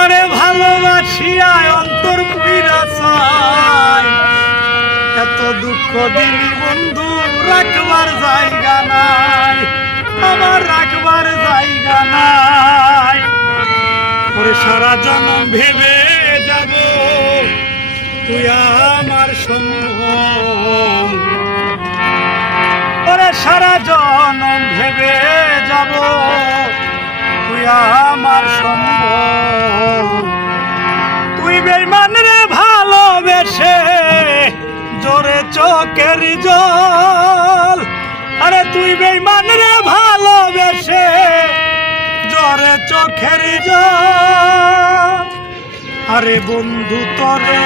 তোমারে ভালোবাসিয়া অন্তর পুইরা চাই, এত দুঃখ দিলি বন্ধু রাখবার জায়গা নাই, আমার রাখবার জায়গা নাই। ওরে সারা জনম ভেবে যাব তুই আমার সম্ভব, ওরে সারা জনম ভেবে যাব তুই আমার সম্ভব। তুই বেঈমান রে ভালোবেসে জোরে চোখের জল, আরে তুই বেঈমান রে ভালোবেসে জোরে চোখের জল। আরে বন্ধু তোরে